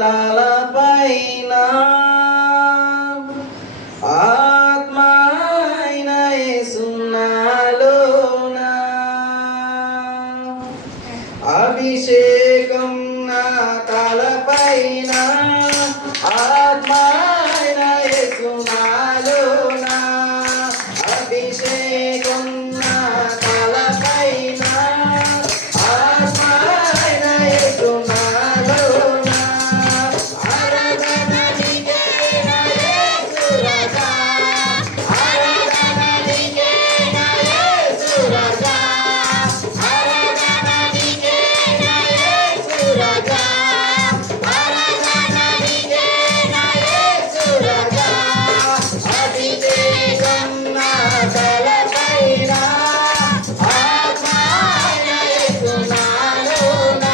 తలపైన ఆత్మ అయిన యేసునాలోన అభిషేకం నా తలపైన ఆత్మ అయిన యేసునాలోన అభిషేకం నా తలపైన ఆత్మ అయిన యేసునాలోన ఆరాధన నీకే నా యేసు రాజా ఆరాధన నీకే నా యేసు రాజా ఆరాధన నీకే నా యేసు రాజా ఆరాధన నీకే నా యేసు రాజా అభిషేకం నా తలపైన ఆత్మ అయిన యేసునాలోన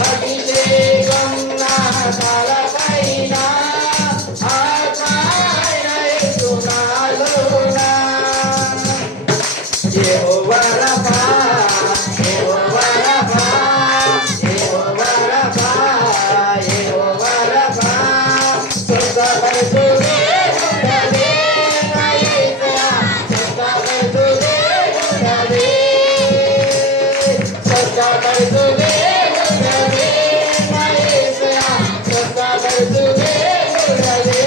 అభిషేకం నా తలపైన ఆత్మ అయిన యేసునాలోన యెహోవా రఫా యెహోవా రఫా యెహోవా రఫా యెహోవా రఫా స్వస్థపరచు దేవుడవే నా యేసయ్యా స్వస్థపరచు దేవుడవే స్వస్థపరచు దేవుడవే నా యేసయ్యా స్వస్థపరచు దేవుడవే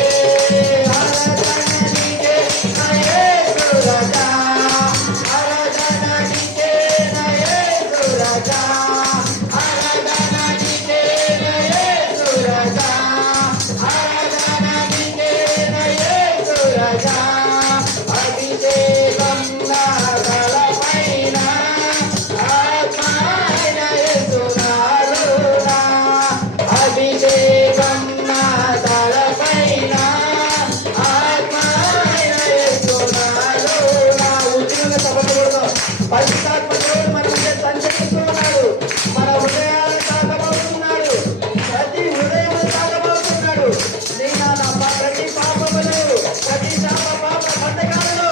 ఆరాధన నీకే నా యేసు రాజా ఆరాధన నీకే నా యేసు రాజా ఆరాధన నీకే నా యేసు రాజా ఆరాధన నీకే నా యేసు రాజా అభిషేకం నా తలపైన ఆత్మ అయిన యేసునాలోన అభిషేకం నా తలపైన ఆత్మ అయిన యేసునాలోన ఉద్యోగ సభలో పరిశుద్ధాత్మ దేవుడు మన మధ్య సంచరిస్తున్నాడు మన హృదయాలను తాకబోతున్నాడు ప్రతి హృదయాన్ని తాకబోతున్నాడు ప్రతి పాపములు ప్రతి పాప బంధకాలను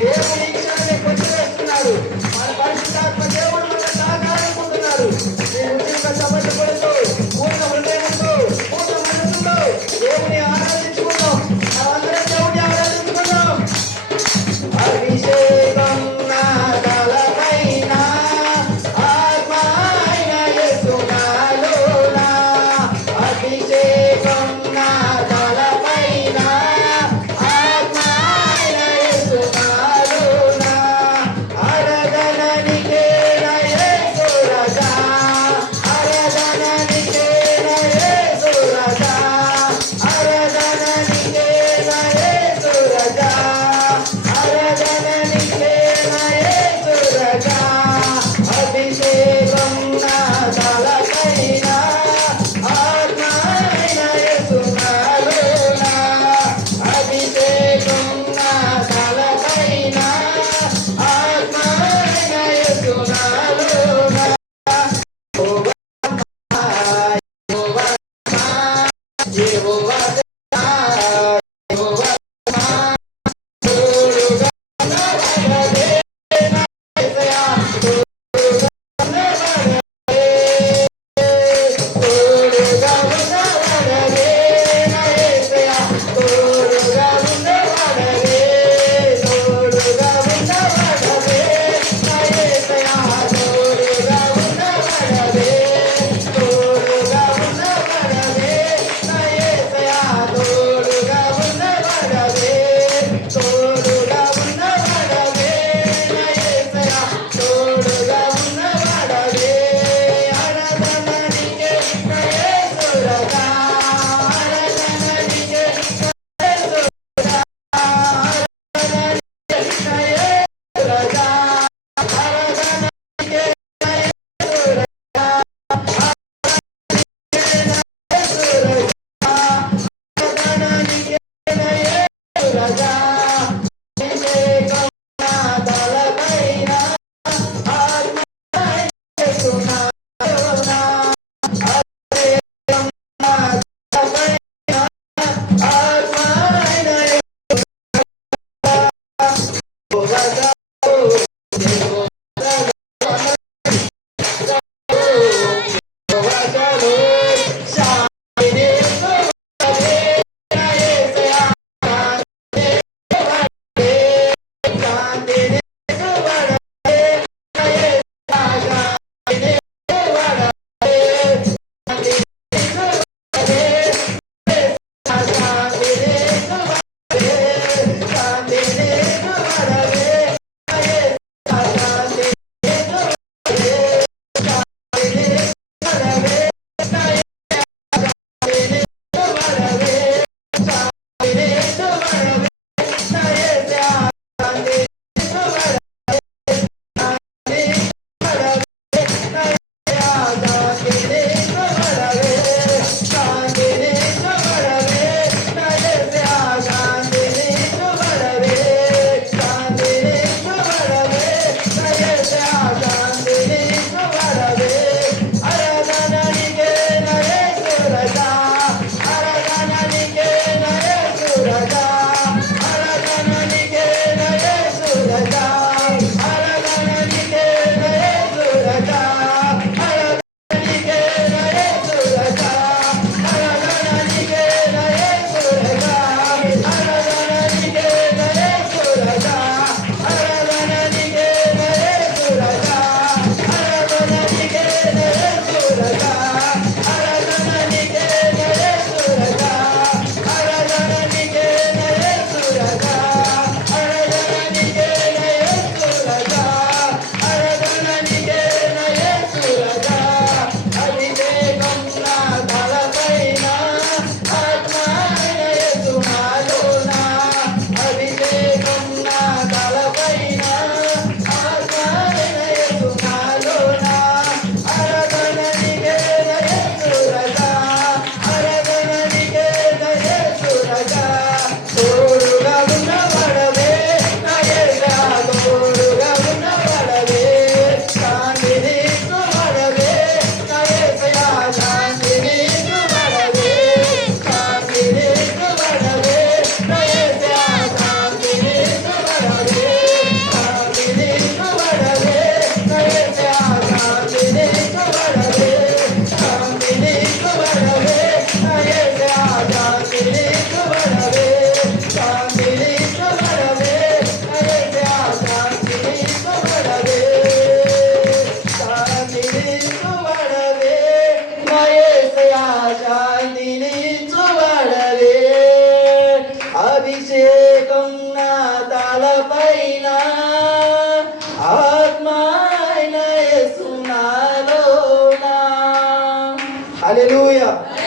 దేవుని ఈక్షణని కొట్టివేస్తున్నాడు మన పరిశుద్ధాత్మ దేవుడు మన తాకాలనుకుంటున్నాడు ఈ ఉద్యోగ సభలు కొడుతూ పూర్ణ హృదయంతో పూర్ణ మనసుతో దేవుని ఆరాధించుకుందాం మనమందరం దేవుని ఆరాధించుకుందాం అభిషేకం నా తలపైన ఆత్మ అయిన యేసునాలోన అభిషేకం నా తలపైన ఆత్మ అయిన యేసునాలోన ఆరాధన నీకే నా యేసు రాజా ఆరాధన నీకే నా యేసు రాజా ఆరాధన నీకే నా యేసు రాజా ఆరాధన నీకే నా యేసు రాజా అభిషేకం నా తలపైన ఆత్మ అయిన యేసునాలోన అభిషేకం నా తలపైన ఆత్మ అయిన యేసునాలోన యెహోవా యెహోవా యెహోవా తోడుగా ఉన్నవాడవే నా యేసయ్యా తోడుగా ఉన్నవాడవే తోడుగా ఉన్నవాడవే నా యేసయ్యా తోడుగా ఉన్నవాడవే తోడుగా ఉన్నవాడవే నా యేసయ్యా తోడుగా ఉన్నవాడవే తోడుగా ఉన్నవాడవే నా యేసయ్యా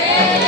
వేల